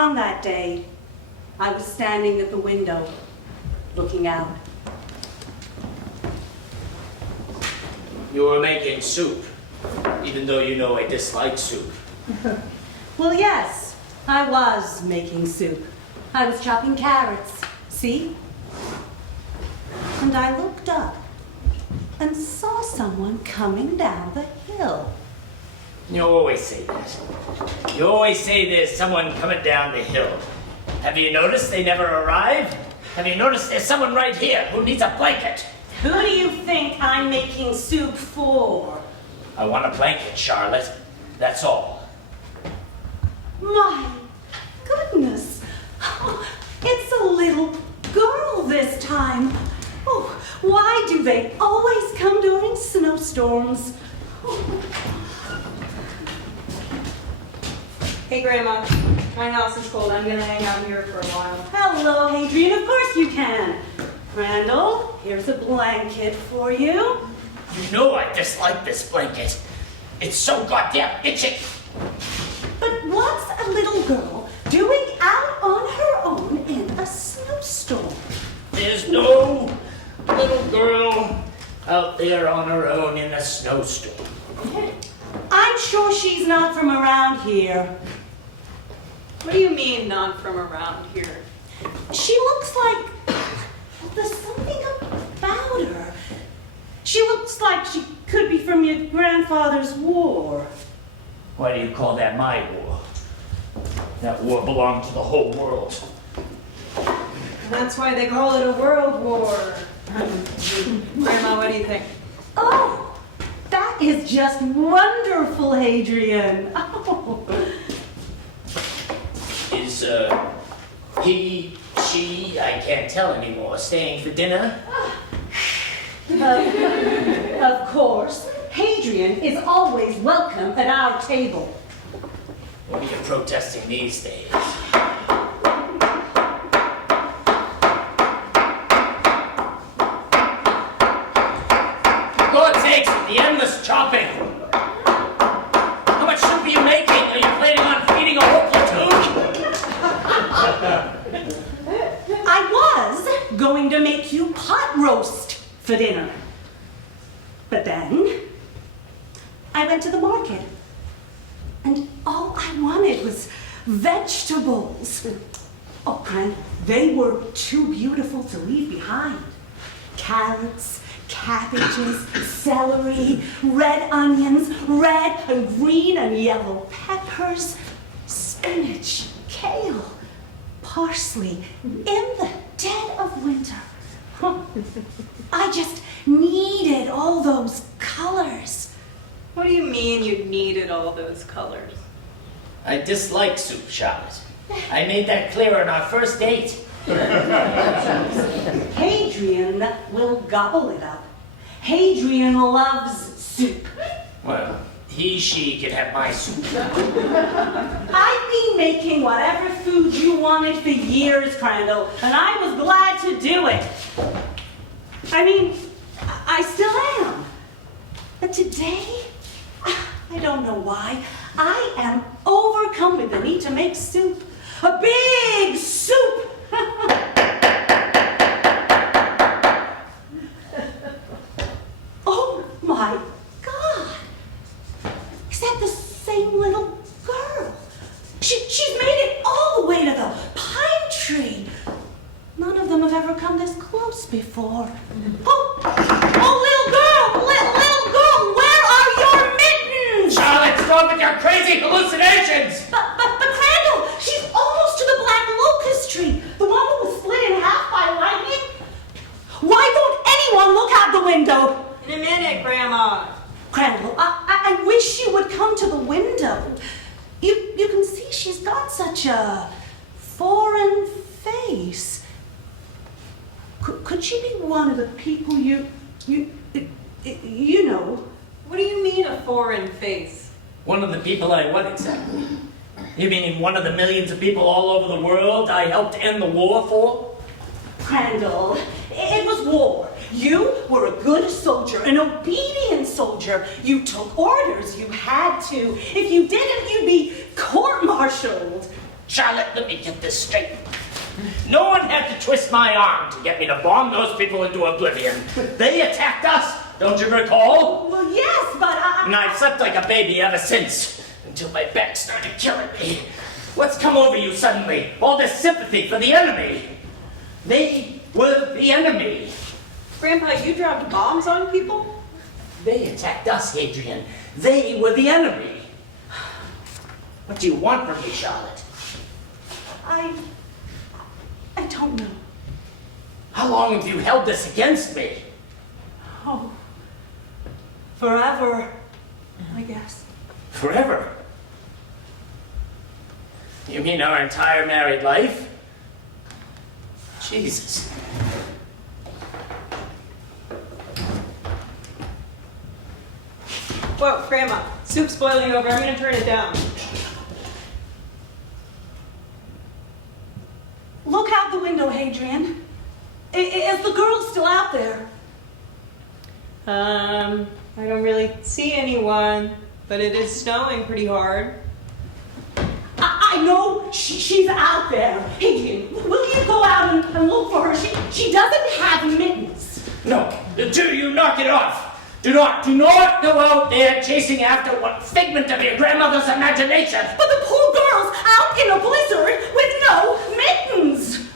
on that day, I was standing at the window, looking out. You were making soup, even though you know I dislike soup. Well, yes, I was making soup. I was chopping carrots, see? And I looked up and saw someone coming down the hill. You always say that. You always say there's someone coming down the hill. Have you noticed they never arrive? Have you noticed there's someone right here who needs a blanket? Who do you think I'm making soup for? I want a blanket, Charlotte. That's all. My goodness. Oh, it's a little girl this time. Oh, why do they always come during snowstorms? Hey, Grandma. My house is cold. I'm gonna hang out here for a while. Hello, Hadrian. Of course you can. Crandall, here's a blanket for you. You know I dislike this blanket. It's so goddamn itchy. But what's a little girl doing out on her own in a snowstorm? There's no little girl out there on her own in a snowstorm. I'm sure she's not from around here. What do you mean, not from around here? She looks like there's something about her. She looks like she could be from your grandfather's war. Why do you call that my war? That war belonged to the whole world. That's why they call it a world war. Grandma, what do you think? Oh, that is just wonderful, Hadrian. Oh. Is, he, she, I can't tell anymore, staying for dinner? Of course. Hadrian is always welcome at our table. What are you protesting these days? Lord sakes, the endless chopping! How much soup are you making? Are you planning on feeding a whole platoon? I was going to make you pot roast for dinner. But then I went to the market and all I wanted was vegetables. Oh, and they were too beautiful to leave behind. Carrots, cabbages, celery, red onions, red and green and yellow peppers, spinach, kale, parsley, in the dead of winter. I just needed all those colors. What do you mean you needed all those colors? I dislike soup, Charlotte. I made that clear on our first date. Hadrian will gobble it up. Hadrian loves soup. Well, he, she can have my soup. I've been making whatever food you wanted for years, Crandall, and I was glad to do it. I mean, I still am. But today, I don't know why, I am overcome with the need to make soup. A big soup! Oh my God! Is that the same little girl? She's made it all the way to the pine tree. None of them have ever come this close before. Oh, little girl, where are your mittens? Charlotte, stop with your crazy hallucinations! But Crandall, she's almost to the black locust tree, the one that was split in half by lightning. Why don't anyone look out the window? In a minute, Grandma. Crandall, I wish you would come to the window. You can see she's got such a foreign face. Could she be one of the people you know? What do you mean, a foreign face? One of the people I what exactly? You mean one of the millions of people all over the world I helped end the war for? Crandall, it was war. You were a good soldier, an obedient soldier. You took orders, you had to. If you didn't, you'd be court-martialed. Charlotte, let me get this straight. No one had to twist my arm to get me to bomb those people into oblivion. They attacked us, don't you recall? Well, yes, but And I've slept like a baby ever since, until my back started killing me. What's come over you suddenly? All this sympathy for the enemy. They were the enemy. Grandpa, you dropped bombs on people? They attacked us, Hadrian. They were the enemy. What do you want from me, Charlotte? I don't know. How long have you held this against me? Oh, forever, I guess. Forever? You mean our entire married life? Jesus. Whoa, Grandma, soup's boiling over. I'm gonna turn it down. Look out the window, Hadrian. Is the girl still out there? I don't really see anyone, but it is snowing pretty hard. I know she's out there. Hadrian, will you go out and look for her? She doesn't have mittens. No, do you knock it off. Do not go out there chasing after what figment of your grandmother's imagination. But the poor girl's out in a blizzard with no mittens.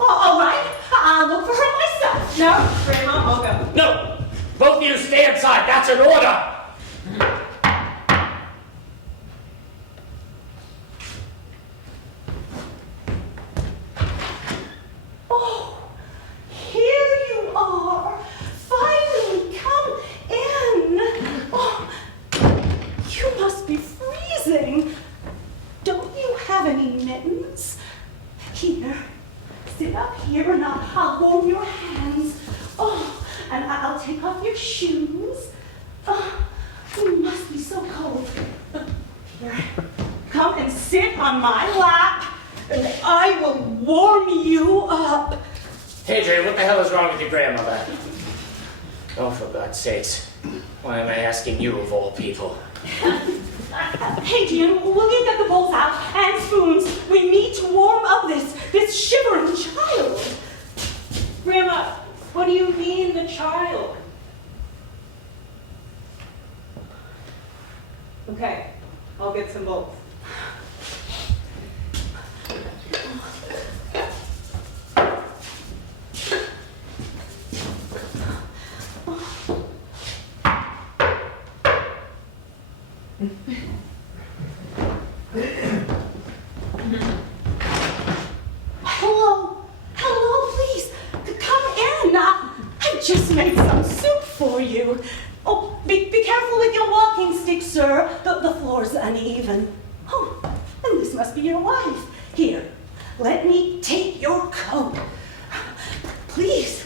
All right, I'll look for her myself. No, Grandma, I'll go. No, both of you stay inside. That's an order. Oh, here you are. Finally, come in. Oh, you must be freezing. Don't you have any mittens? Here, sit up here and I'll warm your hands. Oh, and I'll take off your shoes. Oh, you must be so cold. Here, come and sit on my lap and I will warm you up. Hadrian, what the hell is wrong with your grandmother? Oh, for God's sakes. Why am I asking you of all people? Hadrian, will you get the bowls out and spoons? We need to warm up this shivering child. Grandma, what do you mean, the child? Okay, I'll get some bowls. Hello, please, come in. I just made some soup for you. Oh, be careful with your walking stick, sir. The floor's uneven. Oh, and this must be your wife. Here, let me take your coat. Please.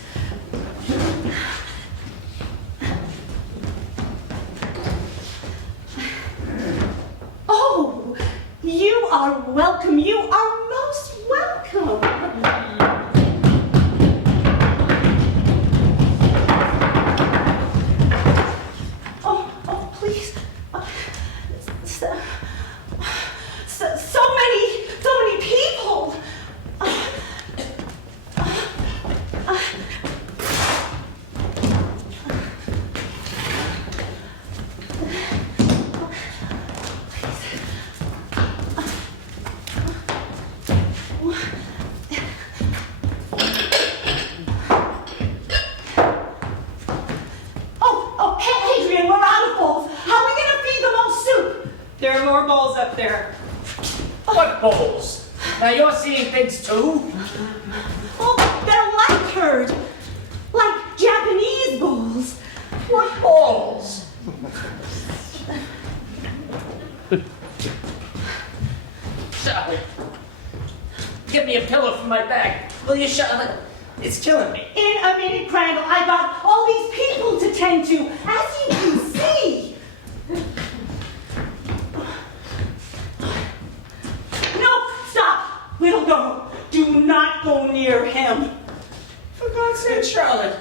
Oh, you are welcome. You are most welcome. Oh, please. So many people. Hadrian, we're out of bowls. How are we going to feed them all soup? There are more bowls up there. What bowls? Now you're seeing things too? Oh, they're lacquered. Like Japanese bowls. What bowls? Charlotte, give me a pillow from my bag. Will you, Charlotte? It's killing me. In a minute, Crandall. I got all these people to tend to, as you can see. No, stop. Little girl, do not go near him. For God's sake, Charlotte.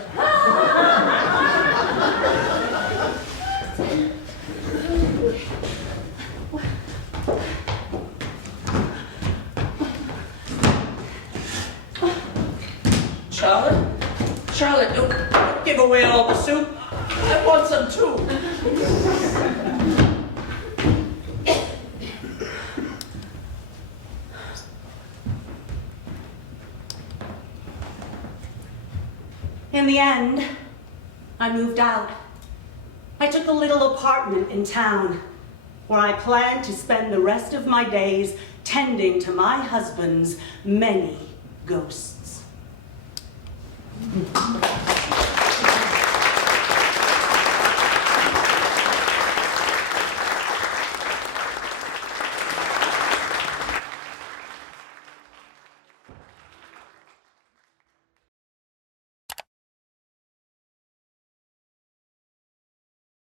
Charlotte, don't give away all the soup. I want some too. In the end, I moved out. I took a little apartment in town where I planned to spend the rest of my days tending to my husband's many ghosts.